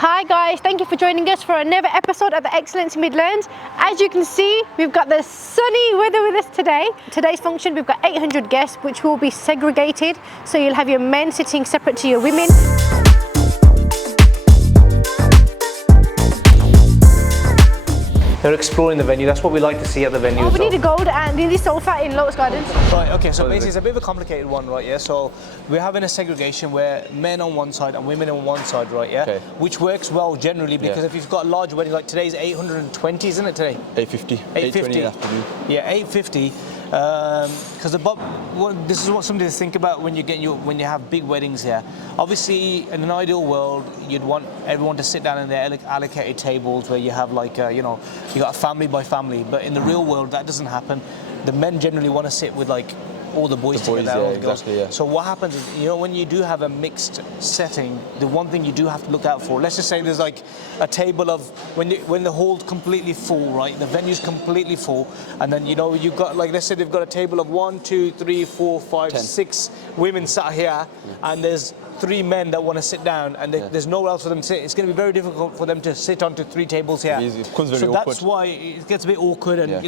Hi guys, thank you for joining us for another episode of the Excellency Midlands. As you can see, we've got the sunny weather with us today. Today's function, we've got 800 guests, which will be segregated. So you'll have your men sitting separate to your women. They're exploring the venue. That's what we like to see at the venue. Oh, we need a gold and we need this sofa in Lotus Gardens. Right, okay, so basically it's a bit of a complicated one, right, yeah? So we're having a segregation where men on one side and women on one side, right, yeah? Okay. Which works well generally because if you've got a large wedding, like today's 820, isn't it today? 850. 850. 820 yeah, 850. Because this is what something to think about when you have big weddings here. Obviously, in an ideal world, you'd want everyone to sit down in their allocated tables where you have like you got a family by family. But in the real world, that doesn't happen. The men generally want to sit with like all the boys together, all the girls. Exactly, yeah. So what happens is, when you do have a mixed setting, the one thing you do have to look out for, let's just say there's like a table of, when the hall's completely full, right, the venue's completely full, and then you've got, like, let's say they've got a table of 1, 2, 3, 4, 5, 10. 6 women sat here, and there's 3 men that want to sit down, and there's nowhere else for them to sit. It's going to be very difficult for them to sit onto 3 tables here. It becomes very so awkward. That's why it gets a bit awkward, and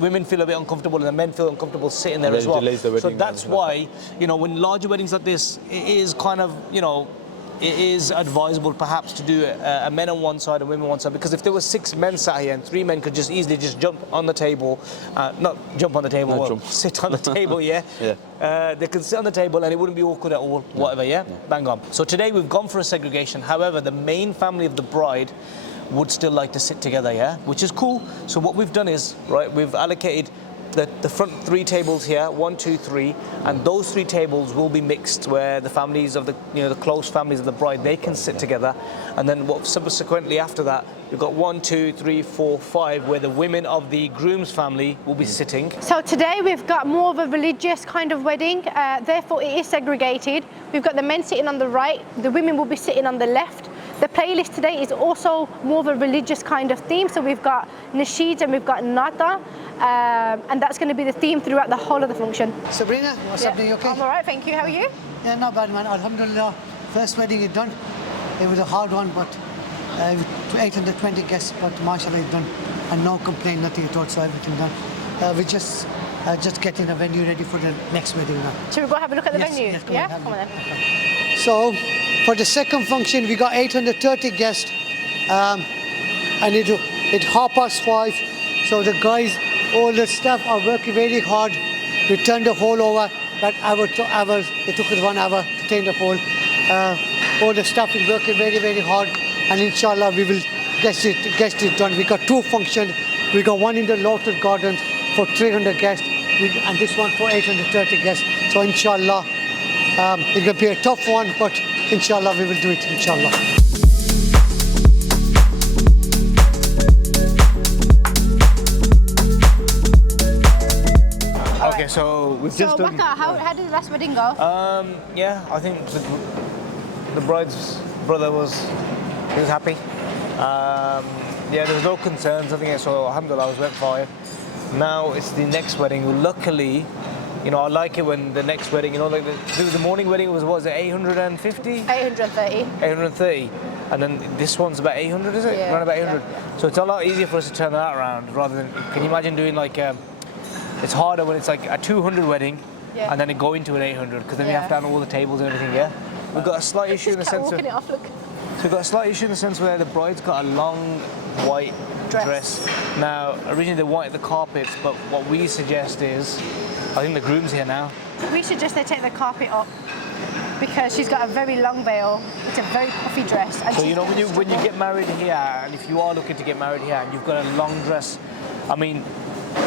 women feel a bit uncomfortable, and the men feel uncomfortable sitting there as well. So that's why, when larger weddings like this, it is kind of, it is advisable perhaps to do a men on one side and women on one side, because if there were 6 men sat here and 3 men could just easily just jump on the table, not jump on the table, sit on the table, they can sit on the table and it wouldn't be awkward at all, whatever, bang on. So today we've gone for a segregation. However, the main family of the bride would still like to sit together, which is cool. So what we've done is, right, we've allocated the front 3 tables here, 1, 2, 3, and those 3 tables will be mixed, where the families of the close families of the bride, they can sit together, and then what subsequently after that, we've got 1, 2, 3, 4, 5, where the women of the groom's family will be sitting. So today we've got more of a religious kind of wedding, therefore it is segregated. We've got the men sitting on the right, the women will be sitting on the left. The playlist today is also more of a religious kind of theme, so we've got nasheeds and we've got nata, and that's going to be the theme throughout the whole of the function. Sabrina, what's up? You okay? I'm alright, thank you. How are you? Yeah, not bad, man. Alhamdulillah. First wedding is done. It was a hard one, but 820 guests, but mashallah it's done, and no complaint, nothing at all. So everything done. We just getting the venue ready for the next wedding now. Should we go have a look at the venue? Yes, Come on then. So for the second function, we got 830 guests, and it's 5:30. So the guys, all the staff are working very hard. We turned the hall over, but it took us 1 hour to turn the hall. All the staff is working very, very hard, and inshallah we will get it done. We got 2 functions. We got one in the Lotus Gardens for 300 guests, and this one for 830 guests. So inshallah, it's going to be a tough one, but inshallah we will do it, inshallah. Okay, so we've just done... Waka, how did the last wedding go? I think the bride's brother he was happy. There was no concerns, I think, so alhamdulillah, went fine. Now it's the next wedding. Luckily, I like it when the next wedding, like the morning wedding was it 850? 830. 830. And then this one's about 800, is it? Yeah, Around about 800. Yeah. So it's a lot easier for us to turn that around rather than, can you imagine doing like, it's harder when it's like a 200 wedding and then it go into an 800, because then you have to handle all the tables and everything, We've got a slight issue in the sense of... it off, look. So we've got a slight issue in the sense where the bride's got a long white dress. Now, originally they wanted the carpets, but what we suggest is, I think the groom's here now. We suggest they take the carpet up, because she's got a very long veil. It's a very puffy dress. And so when you get married here, and if you are looking to get married here, and you've got a long dress, I mean,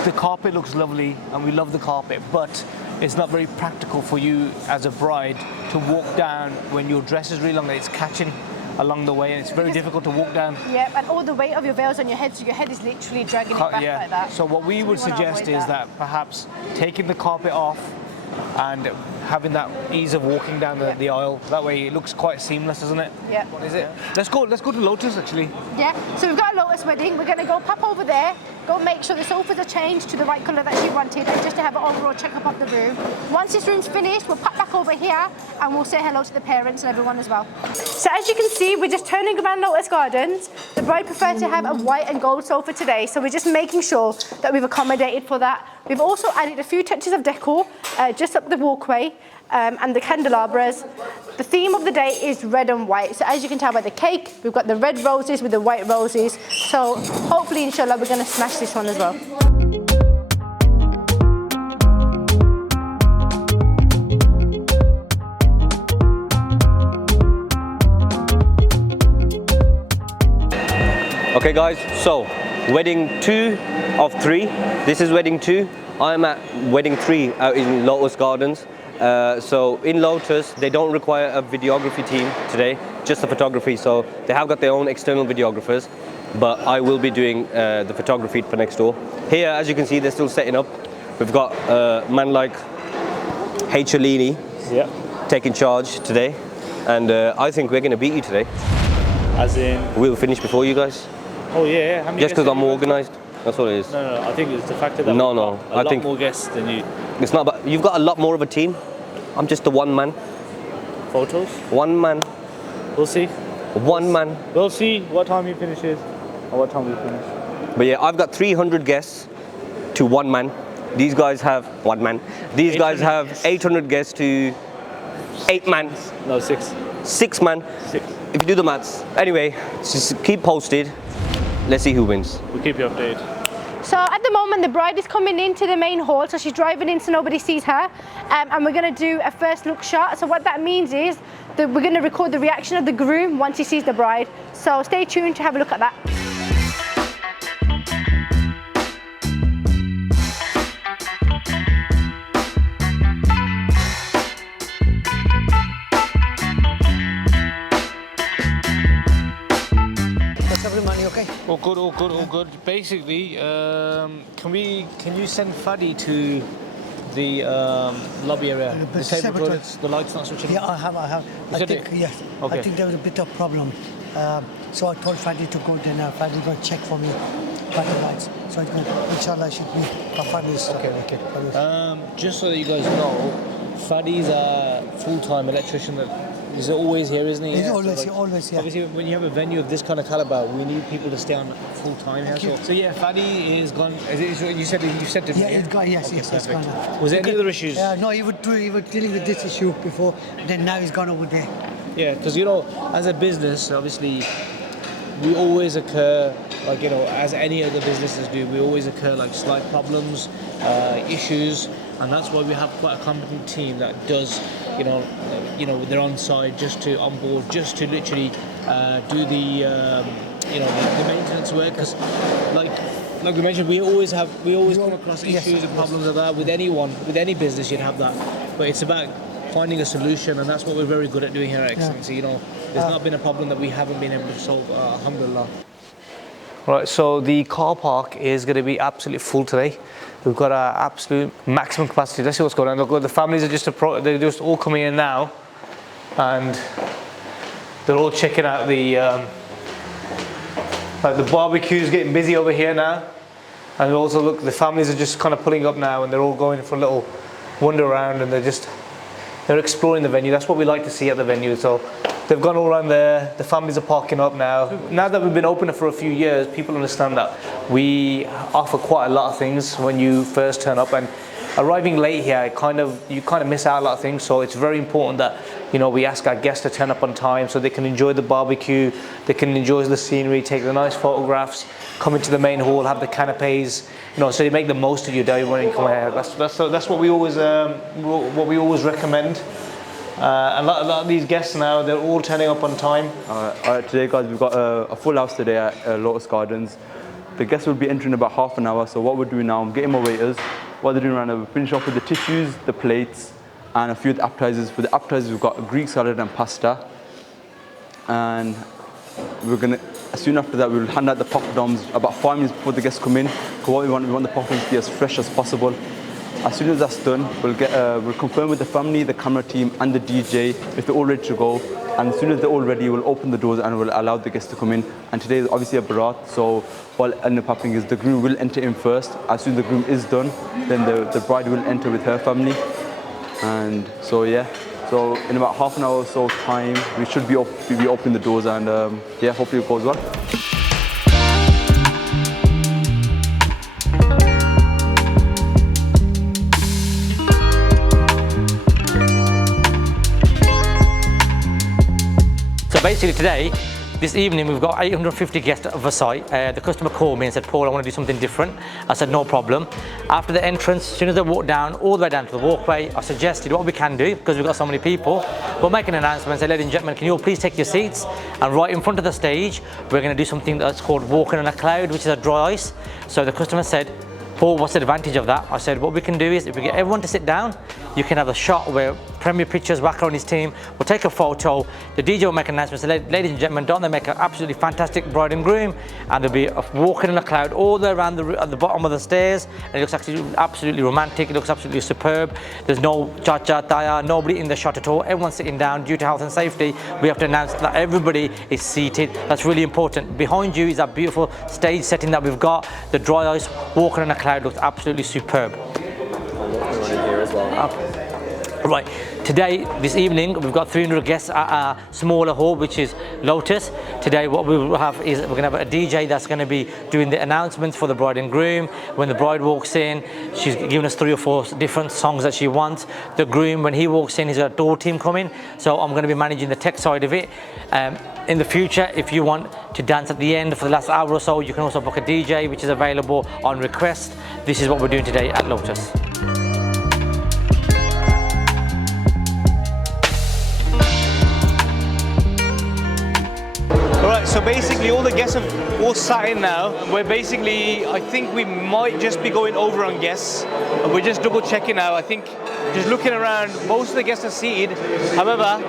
the carpet looks lovely, and we love the carpet, but it's not very practical for you as a bride to walk down when your dress is really long and it's catching along the way, and it's very difficult to walk down. Yeah, and all the weight of your veil's on your head, so your head is literally dragging it back like that. So what we would suggest is that perhaps taking the carpet off and having that ease of walking down the aisle. That way it looks quite seamless, doesn't it? Yeah. Is it? Let's go to Lotus actually. Yeah. So we've got a Lotus wedding. We're going to go pop over there, go make sure the sofas are changed to the right colour that she wanted, and just to have an overall check-up of the room. Once this room's finished, we'll pop back over here and we'll say hello to the parents and everyone as well. So as you can see, we're just turning around Lotus Gardens. The bride preferred to have a white and gold sofa today, so we're just making sure that we've accommodated for that. We've also added a few touches of decor just up the walkway and the candelabras. The theme of the day is red and white. So as you can tell by the cake, we've got the red roses with the white roses. So hopefully, inshallah, we're going to smash this one as well. Okay guys, so wedding 2 of 3. This is wedding 2. I'm at wedding 3 out in Lotus Gardens. So in Lotus, they don't require a videography team today, just the photography. So they have got their own external videographers, but I will be doing the photography for next door. Here, as you can see, they're still setting up. We've got a man like H. Alini taking charge today, and I think we're going to beat you today. As in? We'll finish before you guys. Oh yeah, how many just because I'm organised. That's what it is. No, I think it's the fact that no, I think more guests than you. It's not, but you've got a lot more of a team. I'm just the one man. Photos? One man. We'll see. One man. We'll see what time he finishes or what time we finish. But yeah, I've got 300 guests to one man. These guys have one man. These guys have 800 guests to 8 man. No, 6. 6 man. 6. If you do the maths. Anyway, just keep posted. Let's see who wins. We'll keep you updated. So at the moment, the bride is coming into the main hall, so she's driving in so nobody sees her, and we're going to do a first look shot. So what that means is that we're going to record the reaction of the groom once he sees the bride. So stay tuned to have a look at that. Okay. All good, all good, all good. Basically, can you send Fadi to the lobby area? The table toilets, the lights not switching. Yeah, I have. I think yes. Okay. I think there was a bit of problem. So I told Fadi to go then. Fadi going to check for me by the lights. So inshallah should be Fadi's. Okay. Just so that you guys know, Fadi's a full-time electrician that is always here, isn't he? He's Yeah, always so here, always here. Obviously, when you have a venue of this kind of caliber, we need people to stay on full time here. So yeah, Fadi is gone. You said to me. Yeah, he's gone. Yes, he's gone. Was there any other issues? No, he was dealing with this issue before. Then now he's gone over there. Yeah, because as a business, obviously, we always occur, as any other businesses do, we always occur slight problems, issues, and that's why we have quite a competent team that does, they're on side on board, just to literally do the maintenance work. Because, like we mentioned, we always come across issues and problems like that with any business. You'd have that, but it's about finding a solution, and that's what we're very good at doing here at Excellency. There's not been a problem that we haven't been able to solve, alhamdulillah. Right, so the car park is going to be absolutely full today. We've got our absolute maximum capacity. Let's see what's going on. Look, the families are they're just all coming in now, and they're all checking out the barbecue's getting busy over here now. And also look, the families are just kind of pulling up now, and they're all going for a little wander around, and they're exploring the venue. That's what we like to see at the venue. So they've gone all around there. The families are parking up now. Now that we've been open for a few years, people understand that we offer quite a lot of things when you first turn up. And arriving late here, you kind of miss out a lot of things. So it's very important that we ask our guests to turn up on time so they can enjoy the barbecue, they can enjoy the scenery, take the nice photographs, come into the main hall, have the canapes. So you make the most of your day when you come here. That's what we always recommend. A lot of these guests now, they're all turning up on time. Today, guys, we've got a full house today at Lotus Gardens. The guests will be entering in about half an hour. So what we're doing now, I'm getting my waiters. What they're doing right now, we're finishing off with the tissues, the plates, and a few of the appetizers. For the appetizers, we've got Greek salad and pasta. And we're gonna, soon after that, we'll hand out the poppadoms about 5 minutes before the guests come in. Because what we want the poppadoms to be as fresh as possible. As soon as that's done, we'll confirm with the family, the camera team, and the DJ if they're all ready to go. And as soon as they're all ready, we'll open the doors and we'll allow the guests to come in. And today is obviously a barat, so what end up happening is the groom will enter in first. As soon as the groom is done, then the bride will enter with her family. And so yeah, so in about half an hour or so time, we should be opening the doors, and yeah, hopefully it goes well. Basically today, this evening, we've got 850 guests at the site. The customer called me and said, Paul, I want to do something different. I said, no problem. After the entrance, as soon as they walked down, all the way down to the walkway, I suggested what we can do, because we've got so many people, we'll make an announcement and say, ladies and gentlemen, can you all please take your seats? And right in front of the stage, we're going to do something that's called walking on a cloud, which is a dry ice. So the customer said, Paul, what's the advantage of that? I said, what we can do is, if we get everyone to sit down, you can have a shot where Premier Pictures, Wacker and his team will take a photo, the DJ will make an announcement, say, ladies and gentlemen, don't they make an absolutely fantastic bride and groom? And there'll be a walking in a cloud all the way around at the bottom of the stairs, and it looks actually absolutely romantic, it looks absolutely superb. There's no cha-cha-taya, nobody in the shot at all, everyone's sitting down. Due to health and safety, we have to announce that everybody is seated. That's really important. Behind you is that beautiful stage setting that we've got. The dry ice walking in a cloud looks absolutely superb. Right, today, this evening, we've got 300 guests at our smaller hall, which is Lotus. Today, what we will have is, we're going to have a DJ that's going to be doing the announcements for the bride and groom. When the bride walks in, she's given us 3 or 4 different songs that she wants. The groom, when he walks in, he's got a door team coming. So I'm going to be managing the tech side of it. In the future, if you want to dance at the end for the last hour or so, you can also book a DJ, which is available on request. This is what we're doing today at Lotus. Alright, so basically all the guests have all sat in now. We're basically, I think we might just be going over on guests. We're just double checking now. I think just looking around, most of the guests are seated. However,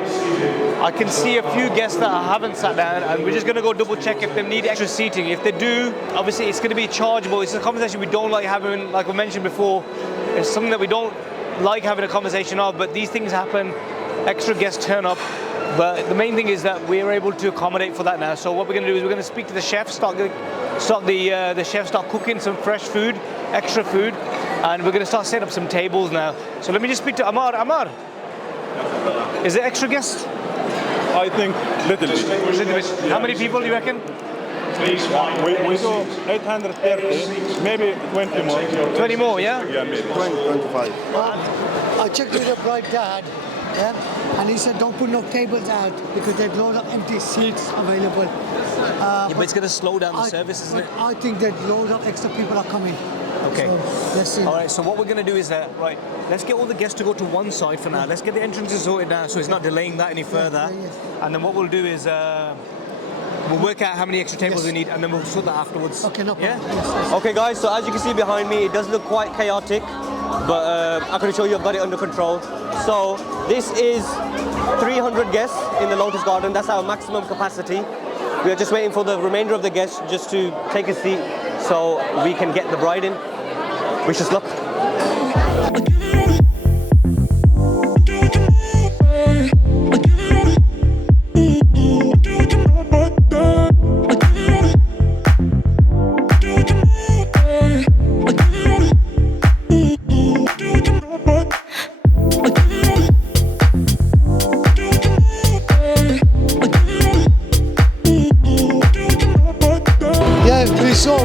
I can see a few guests that haven't sat down, and we're just going to go double check if they need extra seating. If they do, obviously it's going to be chargeable. It's a conversation we don't like having, like we mentioned before. It's something that we don't like having a conversation of, but these things happen. Extra guests turn up. But the main thing is that we're able to accommodate for that now. So what we're going to do is we're going to speak to the chef, the chef start cooking some fresh food, extra food, and we're going to start setting up some tables now. So let me just speak to Amar. Amar, is there extra guests? I think little bit. How many people do you reckon? We saw 830, maybe 20 more. 20 more, yeah? Yeah, maybe. 25. I checked with the bride dad. Yeah, and he said don't put no tables out because there's loads of empty seats available. But it's going to slow down the service, isn't it? I think that loads of extra people are coming. Okay. So, let's see. All right, so what we're going to do is right, let's get all the guests to go to one side for now. Let's get the entrances sorted now so it's not delaying that any further. Yes. And then what we'll do is we'll work out how many extra tables we need, and then we'll sort that afterwards. Okay, no problem. Yeah? Yes. Okay guys, so as you can see behind me, it does look quite chaotic, but I can assure you I've got it under control. So this is 300 guests in the Lotus Garden. That's our maximum capacity. We are just waiting for the remainder of the guests just to take a seat so we can get the bride in. Wish us luck.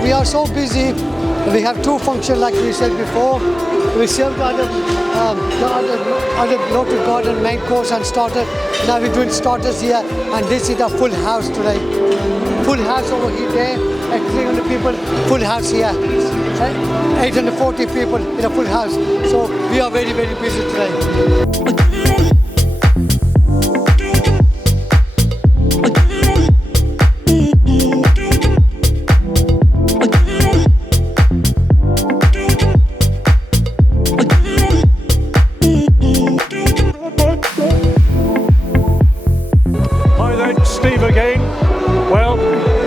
We are so busy. We have 2 functions like we said before. We served the other Lotus Garden main course and starter. Now we're doing starters here, and this is a full house today. Full house over here there, at 300 people, full house here. 840 people in a full house. So we are very, very busy today.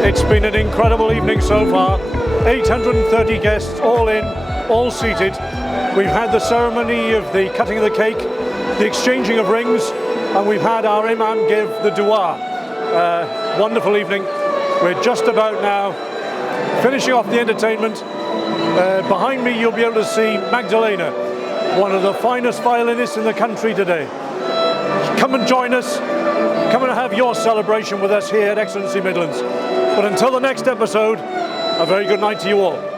It's been an incredible evening so far. 830 guests, all in, all seated. We've had the ceremony of the cutting of the cake, the exchanging of rings, and we've had our imam give the dua. Wonderful evening. We're just about now finishing off the entertainment. Behind me you'll be able to see Magdalena, one of the finest violinists in the country today. Come and join us. Come and have your celebration with us here at Excellency Midlands. But until the next episode, a very good night to you all.